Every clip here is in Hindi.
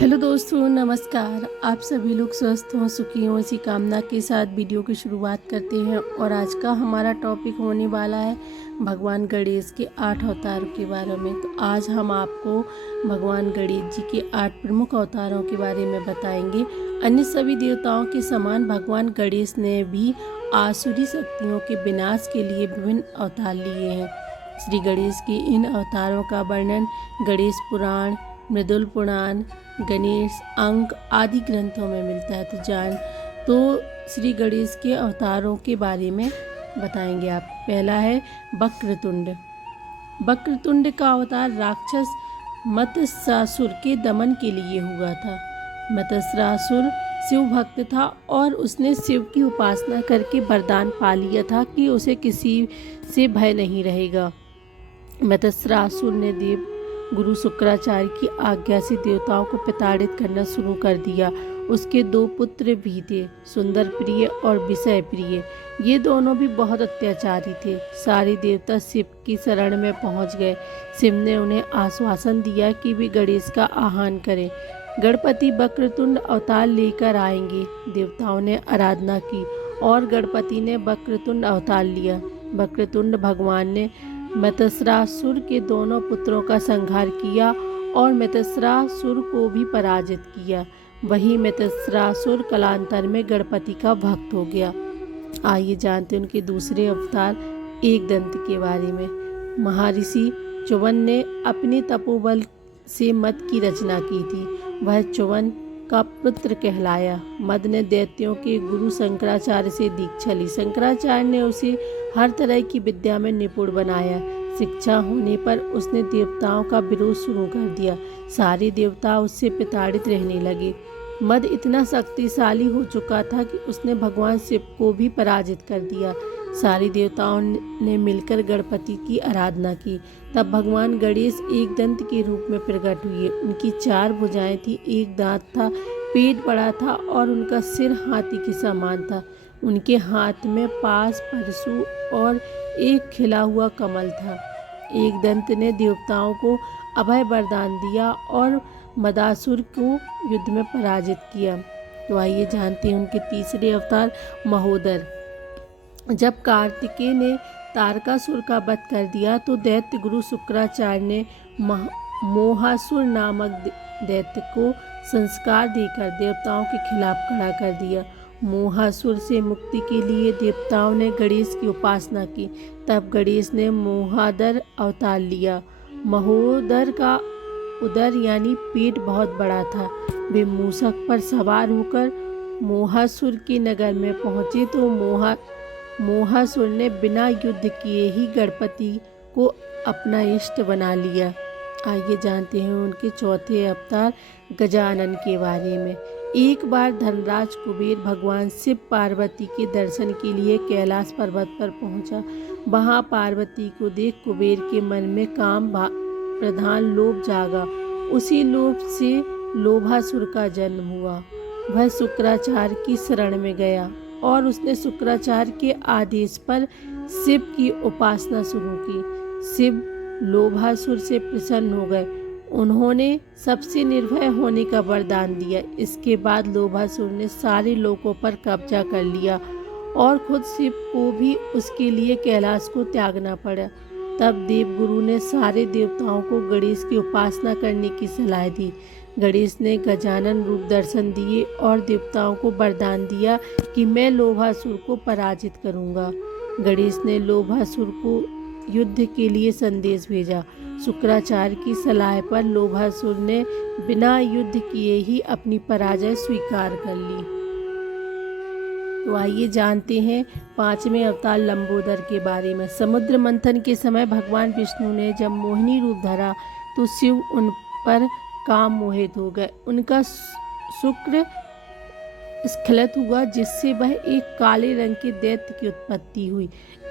हेलो दोस्तों, नमस्कार। आप सभी लोग स्वस्थ हों, सुखी हों, इसी कामना के साथ वीडियो की शुरुआत करते हैं। और आज का हमारा टॉपिक होने वाला है भगवान गणेश के 8 अवतारों के बारे में। तो आज हम आपको भगवान गणेश जी के 8 प्रमुख अवतारों के बारे में बताएंगे। अन्य सभी देवताओं के समान भगवान गणेश ने भी आसुरी शक्तियों के विनाश के लिए विभिन्न अवतार लिए हैं। श्री गणेश के इन अवतारों का वर्णन गणेश पुराण, मृदुल पुराण, गणेश अंक आदि ग्रंथों में मिलता है। तो श्री गणेश के अवतारों के बारे में बताएंगे आप। पहला है वक्रतुंड। वक्रतुंड का अवतार राक्षस मत्स्यासुर के दमन के लिए हुआ था। मत्स्यासुर शिव भक्त था और उसने शिव की उपासना करके वरदान पा लिया था कि उसे किसी से भय नहीं रहेगा। मत्स्यासुर ने देव गुरु शुक्राचार्य की आज्ञा से देवताओं को प्रताड़ित करना शुरू कर दिया। उसके 2 पुत्र भी थे, सुंदर प्रिय और विषय प्रिय। ये दोनों भी बहुत अत्याचारी थे। सारे देवता शिव की शरण में पहुंच गए। शिव ने उन्हें आश्वासन दिया कि वे गणेश का आह्वान करें। गणपति वक्रतुंड अवतार लेकर आएंगे। देवताओं ने आराधना की और गणपति ने वक्रतुंड अवतार लिया। वक्रतुंड भगवान ने मत्स्यासुर के दोनों पुत्रों का संहार किया और मत्स्यासुर को भी पराजित किया। वही मत्स्यासुर कालांतर में गणपति का भक्त हो गया। आइए जानते हैं उनके दूसरे अवतार एकदंत के बारे में। महर्षि च्यवन ने अपने तपोबल से मद की रचना की थी। वह च्यवन का पुत्र कहलाया। मद ने दैत्यों के गुरु शंकराचार्य से दीक्षा ली। शंकराचार्य ने उसे हर तरह की विद्या में निपुण बनाया। शिक्षा होने पर उसने देवताओं का विरोध शुरू कर दिया। सारे देवता उससे प्रताड़ित रहने लगे। मद इतना शक्तिशाली हो चुका था कि उसने भगवान शिव को भी पराजित कर दिया। सारे देवताओं ने मिलकर गणपति की आराधना की। तब भगवान गणेश एक दंत के रूप में प्रकट हुए। उनकी 4 भुजाएं थी, एक दांत था, पेट बड़ा था और उनका सिर हाथी के समान था। उनके हाथ में पास, परशु और एक खिला हुआ कमल था। एक दंत ने देवताओं को अभय वरदान दिया और मदासुर को युद्ध में पराजित किया। तो आइए जानते हैं उनके तीसरे अवतार महोदर। जब कार्तिकेय ने तारकासुर का वध कर दिया तो दैत्य गुरु शुक्राचार्य ने मोहासुर नामक दैत्य को संस्कार देकर देवताओं के खिलाफ खड़ा कर दिया। मोहासुर से मुक्ति के लिए देवताओं ने गणेश की उपासना की। तब गणेश ने मोहादर अवतार लिया। महोदर का उदर यानी पेट बहुत बड़ा था। वे मूषक पर सवार होकर मोहासुर के नगर में पहुंचे तो मोहासुर ने बिना युद्ध किए ही गणपति को अपना इष्ट बना लिया। आइए जानते हैं उनके चौथे अवतार गजानन के बारे में। एक बार धनराज कुबेर भगवान शिव पार्वती के दर्शन के लिए कैलाश पर्वत पर पहुंचा। वहां पार्वती को देख कुबेर के मन में काम प्रधान लोभ जागा। उसी लोभ से लोभासुर का जन्म हुआ। वह शुक्राचार्य की शरण में गया और उसने शुक्राचार्य के आदेश पर शिव की उपासना शुरू की। शिव लोभासुर से प्रसन्न हो गए। उन्होंने सबसे निर्भय होने का वरदान दिया। इसके बाद लोभासुर ने सारे लोकों पर कब्जा कर लिया और खुद शिव को भी उसके लिए कैलाश को त्यागना पड़ा। तब देवगुरु ने सारे देवताओं को गणेश की उपासना करने की सलाह दी। गणेश ने गजानन रूप दर्शन दिए और देवताओं को वरदान दिया कि मैं लोभासुर को पराजित करूंगा। गणेश ने लोभासुर को युद्ध के लिए संदेश भेजा। शुक्राचार्य की सलाह पर लोभासुर ने बिना युद्ध किए ही अपनी पराजय स्वीकार कर ली। तो आइए जानते हैं 5वें अवतार लंबोदर के बारे में। समुद्र मंथन के समय भगवान विष्णु ने जब मोहिनी रूप धरा तो शिव उन पर काम मोहित हो गए। उनका शुक्र स्खलित हुआ जिससे वह एक काले रंग के दैत्य की उत्पत्ति हुई।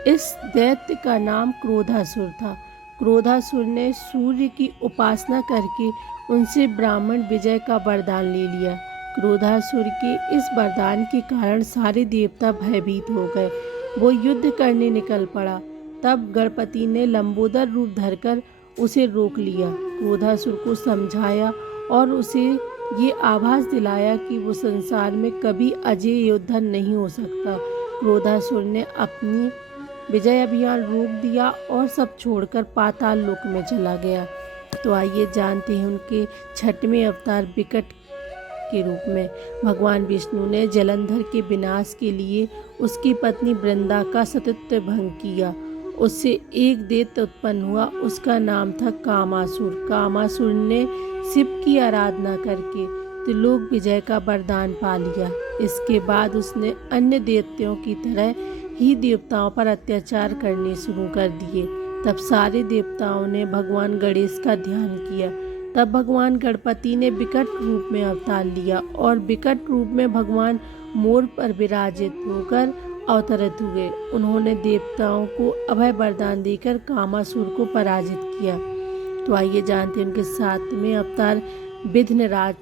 इस दैत्य का नाम क्रोधासुर था। क्रोधासुर ने सूर्य की उपासना करके उनसे ब्राह्मण विजय का वरदान ले लिया। क्रोधासुर के इस वरदान के कारण सारे देवता भयभीत हो गए। वो युद्ध करने निकल पड़ा। तब गणपति ने लंबोदर रूप धरकर उसे रोक लिया। क्रोधासुर को समझाया और उसे ये आभास दिलाया कि वो संसार में कभी अजय योद्धा नहीं हो सकता। क्रोधासुर ने अपनी विजय अभियान रोक दिया और सब छोड़कर पाताल लोक में चला गया। तो आइए जानते हैं उनके छठवें अवतार विकट के रूप में। भगवान विष्णु ने जलंधर के विनाश के लिए उसकी पत्नी वृंदा का सतीत्व भंग किया। उससे एक दैत्य उत्पन्न हुआ, उसका नाम था कामासुर। कामासुर ने शिव की आराधना करके त्रिलोक विजय का वरदान पा लिया। इसके बाद उसने अन्य दैत्यों की तरह ही देवताओं पर अत्याचार करने शुरू कर दिए। तब सारे देवताओं ने भगवान गणेश का ध्यान किया। तब भगवान गणपति ने विकट रूप में अवतार लिया और विकट रूप में भगवान मोर पर विराजित होकर अवतरित हुए। उन्होंने देवताओं को अभय वरदान देकर कामासुर को पराजित किया। तो आइए जानते हैं उनके सातवें अवतार विघ्नराज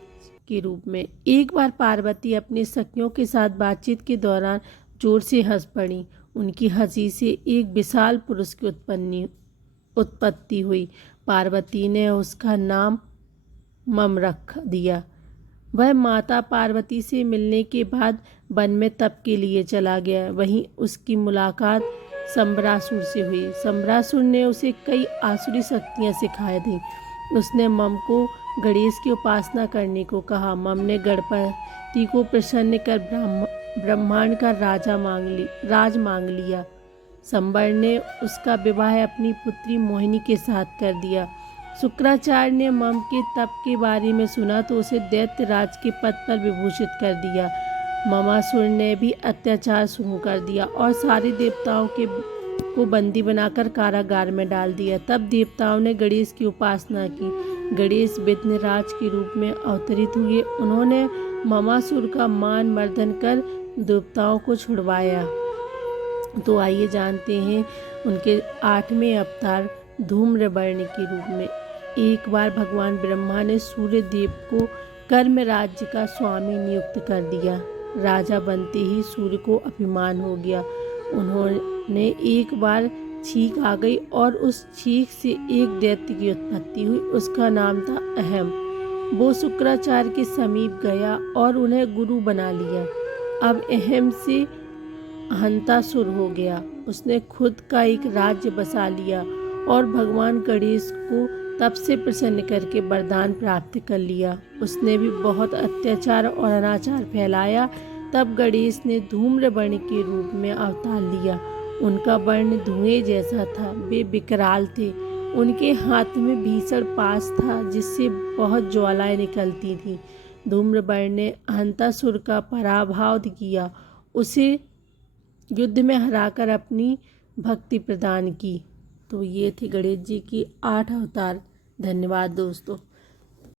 के रूप में। एक बार पार्वती अपने सखियों के साथ बातचीत के दौरान जोर से हंस पड़ी। उनकी हंसी से एक विशाल पुरुष की उत्पत्ति हुई। पार्वती ने उसका नाम मम रख दिया। वह माता पार्वती से मिलने के बाद वन में तप के लिए चला गया। वहीं उसकी मुलाकात संबरासुर से हुई। संबरासुर ने उसे कई आसुरी शक्तियाँ सिखा दी। उसने मम को गणेश की उपासना करने को कहा। मम ने गणपति को प्रसन्न कर ब्रह्मांड का राज मांग लिया। संबर ने उसका विवाह अपनी पुत्री मोहिनी के साथ कर दिया। शुक्राचार्य ने मम के तप के बारे में सुना तो उसे दैत्य राज के पद पर विभूषित कर दिया। ममासुर ने भी अत्याचार शुरू कर दिया और सारे देवताओं को बंदी बनाकर कारागार में डाल दिया। तब देवताओं ने गणेश की उपासना की। गणेश विघ्नराज के रूप में अवतरित हुए। उन्होंने ममासुर का मान मर्दन कर देवताओं को छुड़वाया। तो आइए जानते हैं उनके आठवें अवतार धूम्रवर्ण के रूप में। एक बार भगवान ब्रह्मा ने सूर्य देव को कर्म राज्य का स्वामी नियुक्त कर दिया। राजा बनते ही सूर्य को अभिमान हो गया। उन्होंने एक बार छींक आ गई और उस छींक से एक दैत्य की उत्पत्ति हुई। उसका नाम था अहम। वो शुक्राचार्य के समीप गया और उन्हें गुरु बना लिया। अब अहम से अहंतासुर हो गया। उसने खुद का एक राज्य बसा लिया और भगवान गणेश को तब से प्रसन्न करके वरदान प्राप्त कर लिया। उसने भी बहुत अत्याचार और अनाचार फैलाया। तब गणेश ने धूम्र वर्ण के रूप में अवतार लिया। उनका वर्ण धुएं जैसा था। वे विकराल थे। उनके हाथ में भीषण पाश था जिससे बहुत ज्वालाएं निकलती थीं। धूम्र वर्ण ने अहंतासुर का पराभव किया। उसे युद्ध में हराकर अपनी भक्ति प्रदान की। तो ये थे गणेश जी की 8 अवतार। धन्यवाद दोस्तों।